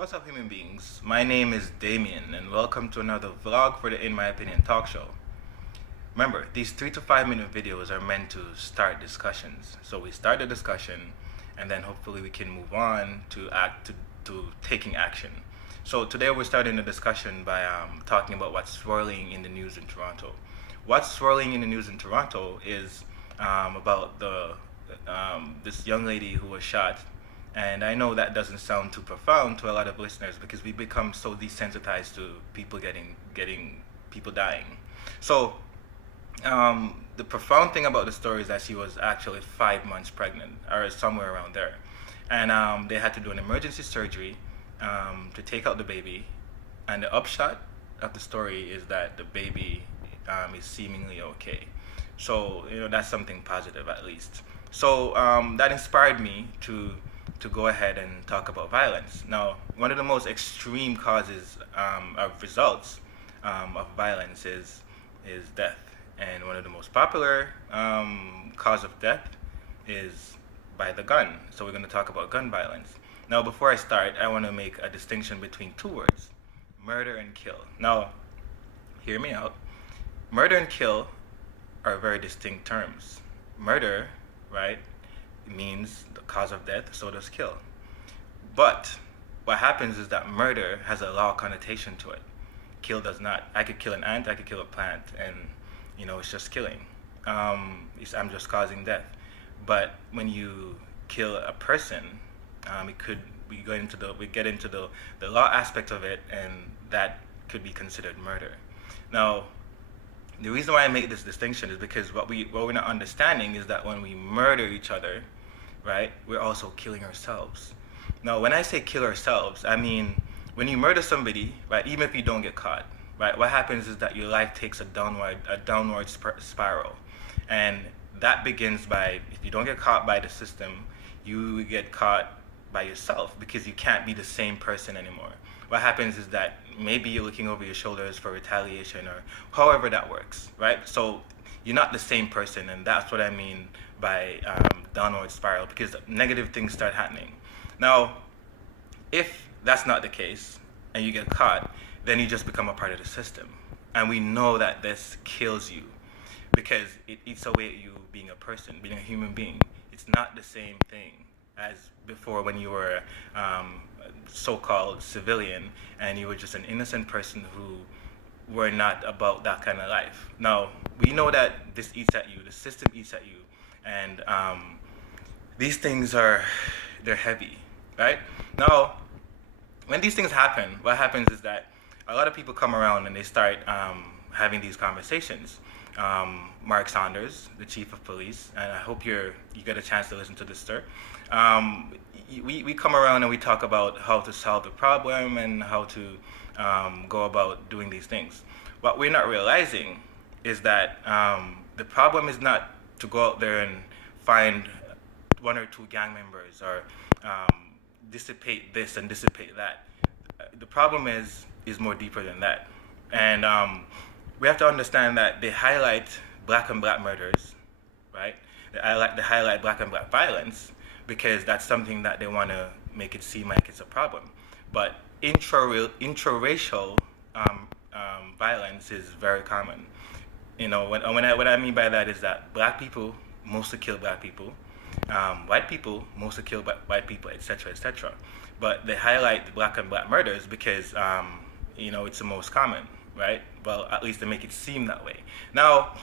What's up, human beings? My name is Damien, and welcome to another vlog for the In My Opinion talk show. Remember, these 3 to 5 minute videos are meant to start discussions. So we start the discussion, and then hopefully we can move on to taking action. So today we're starting the discussion by talking about what's swirling in the news in Toronto. What's swirling in the news in Toronto is about this young lady who was shot, and I know that doesn't sound too profound to a lot of listeners because we become so desensitized to people getting people dying. So the profound thing about the story is that she was actually 5 months pregnant, or somewhere around there, and they had to do an emergency surgery to take out the baby. And the upshot of the story is that the baby is seemingly okay. So that's something positive at least. So that inspired me to go ahead and talk about violence. Now, one of the most extreme causes of results of violence is death, and one of the most popular cause of death is by the gun. So we're going to talk about gun violence. Now, before I start, I want to make a distinction between two words: murder and kill. Now, hear me out. Murder and kill are very distinct terms. Murder, right, means the cause of death, so does kill. But what happens is that murder has a law connotation to it. Kill does not. I could kill an ant, I could kill a plant, and it's just killing. I'm just causing death. But when you kill a person, we get into the law aspect of it, and that could be considered murder. Now, the reason why I make this distinction is because what we're not understanding is that when we murder each other, right, we're also killing ourselves. Now, when I say kill ourselves, I mean when you murder somebody, right, even if you don't get caught, right, what happens is that your life takes a downward spiral, and that begins by, if you don't get caught by the system, you get caught by yourself because you can't be the same person anymore. What happens is that maybe you're looking over your shoulders for retaliation or however that works, right? So you're not the same person, and that's what I mean by downward spiral, because negative things start happening. Now, if that's not the case and you get caught, then you just become a part of the system. And we know that this kills you because it eats away at you being a person, being a human being. It's not the same thing as before when you were so-called civilian and you were just an innocent person who were not about that kind of life. Now, we know that this eats at you, the system eats at you, and these things they're heavy, right? Now, when these things happen, what happens is that a lot of people come around and they start having these conversations. Mark Saunders, the chief of police, and I hope you get a chance to listen to this, sir. We come around and we talk about how to solve the problem and how to go about doing these things. What we're not realizing is that the problem is not to go out there and find one or two gang members or dissipate this and dissipate that. The problem is more deeper than that, and we have to understand that they highlight black and black murders, right? They highlight black and black violence because that's something that they want to make it seem like it's a problem. But intraracial violence is very common. What I mean by that is that black people mostly kill black people, white people mostly kill white people, etc., etc. But they highlight the black and black murders because it's the most common, right? Well, at least they make it seem that way. Now,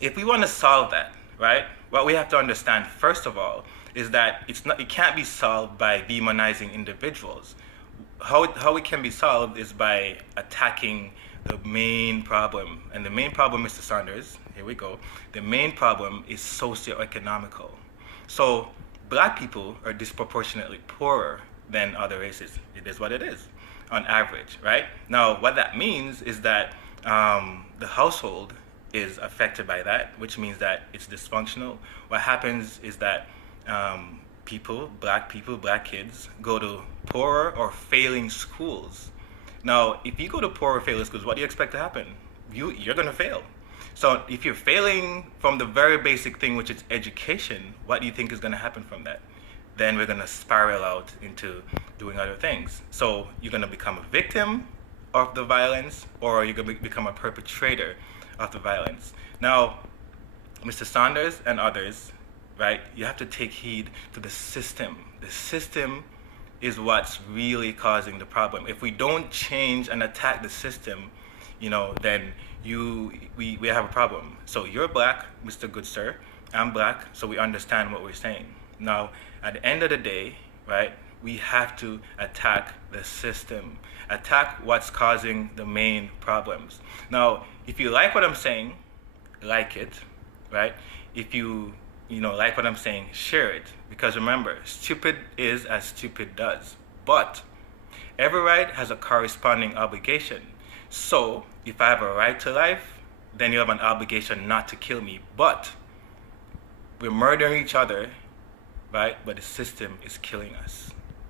if we want to solve that, right, what we have to understand first of all is that it can't be solved by demonizing individuals. How it can be solved is by attacking the main problem, and the main problem, Mr. Saunders, here we go. The main problem is socioeconomical. So black people are disproportionately poorer than other races. It is what it is, on average, right? Now, what that means is that the household is affected by that, which means that it's dysfunctional. What happens is that black kids, go to poorer or failing schools. Now, if you go to poorer or failing schools, what do you expect to happen? You're going to fail. So if you're failing from the very basic thing, which is education, what do you think is going to happen from that? then we're going to spiral out into doing other things. So you're going to become a victim of the violence, or you're going to become a perpetrator of the violence. Now, Mr. Saunders and others, right, you have to take heed to the system. The system is what's really causing the problem. If we don't change and attack the system, then we have a problem. So you're black, Mr. Good Sir. I'm black, so we understand what we're saying. Now, at the end of the day, right, we have to attack the system. Attack what's causing the main problems. Now, if you like what I'm saying, like it, right? If you like what I'm saying, share it. Because remember, stupid is as stupid does. But every right has a corresponding obligation. So if I have a right to life, then you have an obligation not to kill me. But we're murdering each other, right? But the system is killing us.